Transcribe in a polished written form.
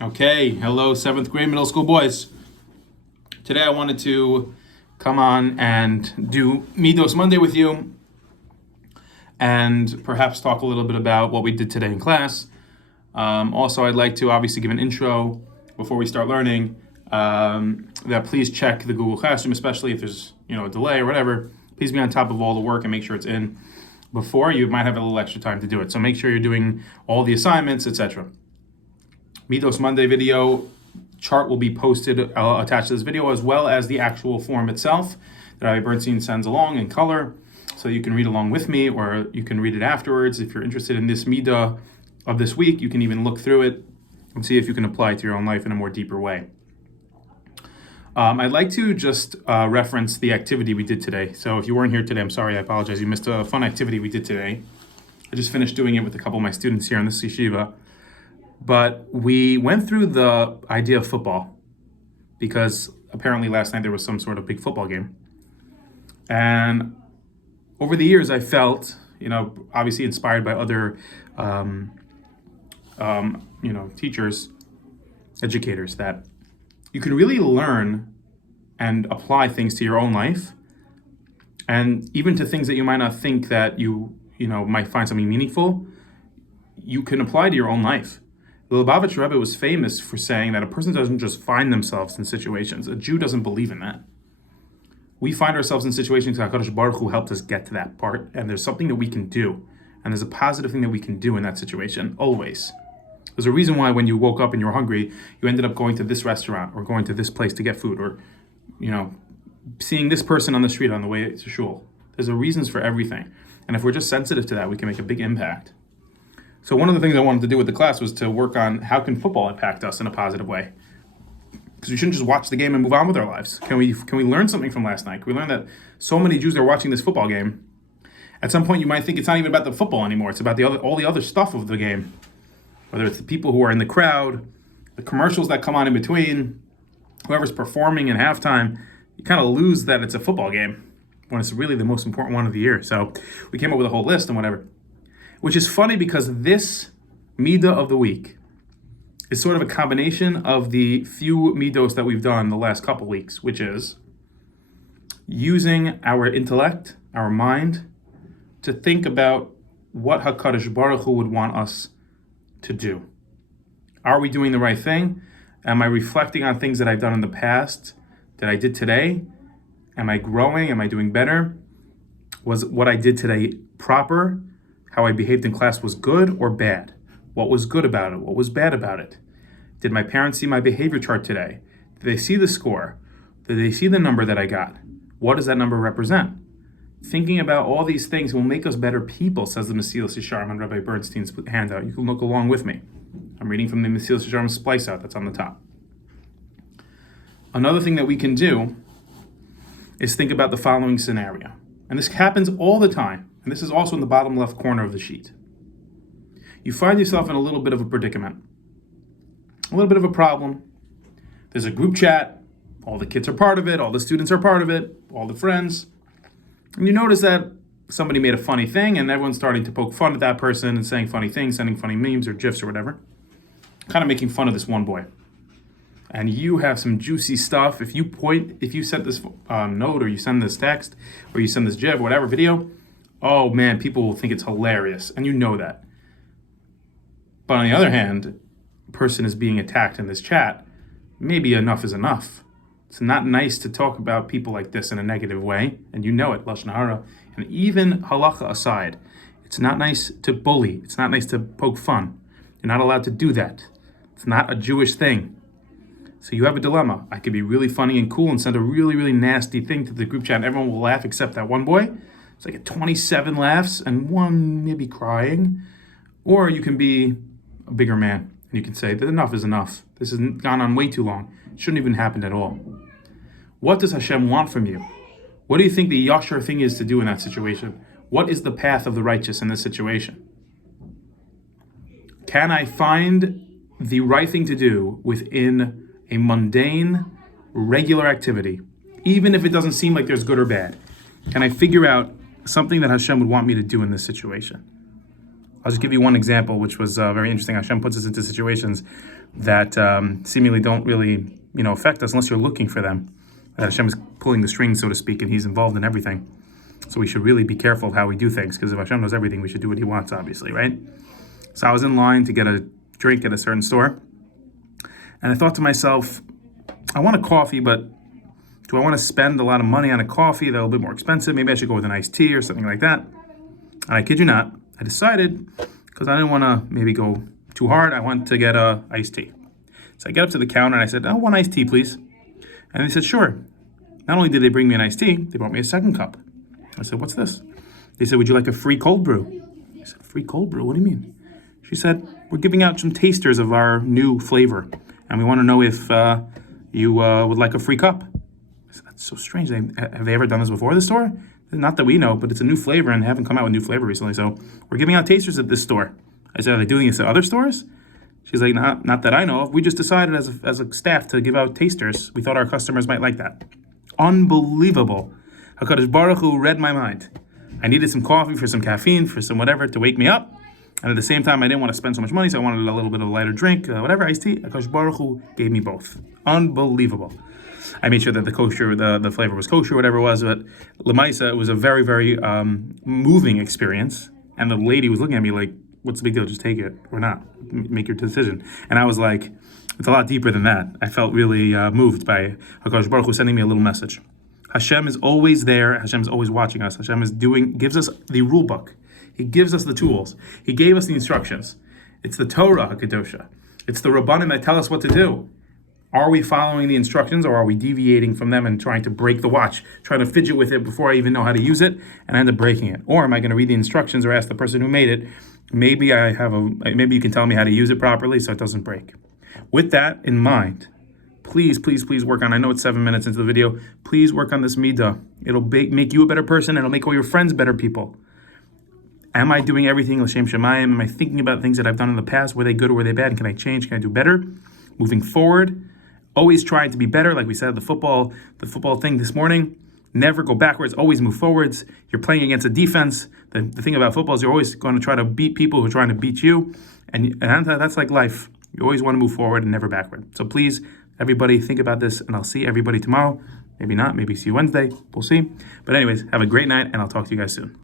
Okay, hello, 7th grade middle school boys. Today I wanted to come on and do Middos Monday with you and perhaps talk a little bit about what we did today in class. Also, I'd like to obviously give an intro before we start learning that please check the Google Classroom, especially if there's a delay or whatever. Please be on top of all the work and make sure it's in before. You might have a little extra time to do it. So make sure you're doing all the assignments, etc. Middos Monday video chart will be posted attached to this video, as well as the actual form itself that Rabbi Bernstein sends along in color, so you can read along with me, or you can read it afterwards. If you're interested in this midah of this week, you can even look through it and see if you can apply it to your own life in a more deeper way. I'd like to just reference the activity we did today. So if you weren't here today, I'm sorry, I apologize. You missed a fun activity we did today. I just finished doing it with a couple of my students here in this yeshiva. But we went through the idea of football because apparently last night there was some sort of big football game. And over the years I felt, obviously inspired by other, teachers, educators, that you can really learn and apply things to your own life, and even to things that you might not think that you might find something meaningful, you can apply to your own life. The Lubavitch Rebbe was famous for saying that a person doesn't just find themselves in situations. A Jew doesn't believe in that. We find ourselves in situations that HaKadosh Baruch Hu helped us get to that part, and there's something that we can do, and there's a positive thing that we can do in that situation, always. There's a reason why when you woke up and you were hungry, you ended up going to this restaurant or going to this place to get food, or, seeing this person on the street on the way to shul. There's reasons for everything. And if we're just sensitive to that, we can make a big impact. So one of the things I wanted to do with the class was to work on how can football impact us in a positive way. Because we shouldn't just watch the game and move on with our lives. Can we learn something from last night? Can we learn that so many Jews are watching this football game? At some point you might think it's not even about the football anymore. It's about all the other stuff of the game. Whether it's the people who are in the crowd, the commercials that come on in between, whoever's performing in halftime, you kind of lose that it's a football game when it's really the most important one of the year. So we came up with a whole list and whatever. Which is funny because this midah of the week is sort of a combination of the few middos that we've done the last couple weeks, which is using our intellect, our mind, to think about what HaKadosh Baruch Hu would want us to do. Are we doing the right thing? Am I reflecting on things that I've done in the past that I did today? Am I growing? Am I doing better? Was what I did today proper? How I behaved in class was good or bad? What was good about it? What was bad about it? Did my parents see my behavior chart today? Did they see the score? Did they see the number that I got? What does that number represent? Thinking about all these things will make us better people, says the Middos Monday on Rabbi Bernstein's handout. You can look along with me. I'm reading from the Middos Monday splice out that's on the top. Another thing that we can do is think about the following scenario. And this happens all the time. And this is also in the bottom left corner of the sheet. You find yourself in a little bit of a predicament, a little bit of a problem. There's a group chat. All the kids are part of it. All the students are part of it. All the friends. And you notice that somebody made a funny thing and everyone's starting to poke fun at that person and saying funny things, sending funny memes or GIFs or whatever, kind of making fun of this one boy. And you have some juicy stuff. If you send this note, or you send this text, or you send this GIF, whatever video, oh man, people will think it's hilarious, and you know that. But on the other hand, a person is being attacked in this chat. Maybe enough is enough. It's not nice to talk about people like this in a negative way, and you know it, Lashon Hara. And even halacha aside, it's not nice to bully. It's not nice to poke fun. You're not allowed to do that. It's not a Jewish thing. So you have a dilemma. I could be really funny and cool and send a really, really nasty thing to the group chat, and everyone will laugh except that one boy. It's like 27 laughs and one maybe crying. Or you can be a bigger man and you can say that enough is enough. This has gone on way too long. It shouldn't even happen at all. What does Hashem want from you? What do you think the yashar thing is to do in that situation? What is the path of the righteous in this situation? Can I find the right thing to do within a mundane, regular activity, even if it doesn't seem like there's good or bad? Can I figure out something that Hashem would want me to do in this situation? I'll just give you one example, which was very interesting. Hashem puts us into situations that seemingly don't really, affect us unless you're looking for them. That Hashem is pulling the strings, so to speak, and He's involved in everything. So we should really be careful of how we do things, because if Hashem knows everything, we should do what He wants, obviously, right? So I was in line to get a drink at a certain store, and I thought to myself, I want a coffee, but do I want to spend a lot of money on a coffee that's a little bit more expensive? Maybe I should go with an iced tea or something like that. And I kid you not, I decided, because I didn't want to maybe go too hard, I wanted to get a iced tea. So I get up to the counter and I said, one iced tea, please. And they said, sure. Not only did they bring me an iced tea, they brought me a second cup. I said, what's this? They said, would you like a free cold brew? I said, free cold brew? What do you mean? She said, we're giving out some tasters of our new flavor, and we want to know if you would like a free cup. I said, that's so strange. Have they ever done this before at the store? Not that we know, but it's a new flavor, and they haven't come out with new flavor recently, so we're giving out tasters at this store. I said, are they doing this at other stores? She's like, not that I know of. We just decided as a staff to give out tasters. We thought our customers might like that. Unbelievable. HaKadosh Baruch Hu read my mind. I needed some coffee for some caffeine, for some whatever, to wake me up. And at the same time, I didn't want to spend so much money, so I wanted a little bit of a lighter drink, whatever, iced tea. HaKadosh Baruch Hu gave me both. Unbelievable. I made sure that the flavor was kosher, whatever it was, but Lamaisa, it was a very, very moving experience. And the lady was looking at me like, what's the big deal? Just take it or not. Make your decision. And I was like, it's a lot deeper than that. I felt really moved by HaKadosh Baruch Hu sending me a little message. Hashem is always there. Hashem is always watching us. Hashem gives us the rule book. He gives us the tools. He gave us the instructions. It's the Torah HaKadosha. It's the Rabbanim that tell us what to do. Are we following the instructions, or are we deviating from them and trying to break the watch, trying to fidget with it before I even know how to use it and I end up breaking it? Or am I going to read the instructions or ask the person who made it, maybe you can tell me how to use it properly so it doesn't break. With that in mind, please work on, I know it's 7 minutes into the video, please work on this midah. It'll make you a better person, and it'll make all your friends better people. Am I doing everything l'shem shamayim? Am I thinking about things that I've done in the past? Were they good or were they bad? And can I change? Can I do better? Moving forward, always trying to be better. Like we said, the football thing this morning, never go backwards, always move forwards. You're playing against a defense. The thing about football is you're always going to try to beat people who are trying to beat you. And that's like life. You always want to move forward and never backward. So please, everybody, think about this, and I'll see everybody tomorrow. Maybe not, maybe see you Wednesday. We'll see. But anyways, have a great night, and I'll talk to you guys soon.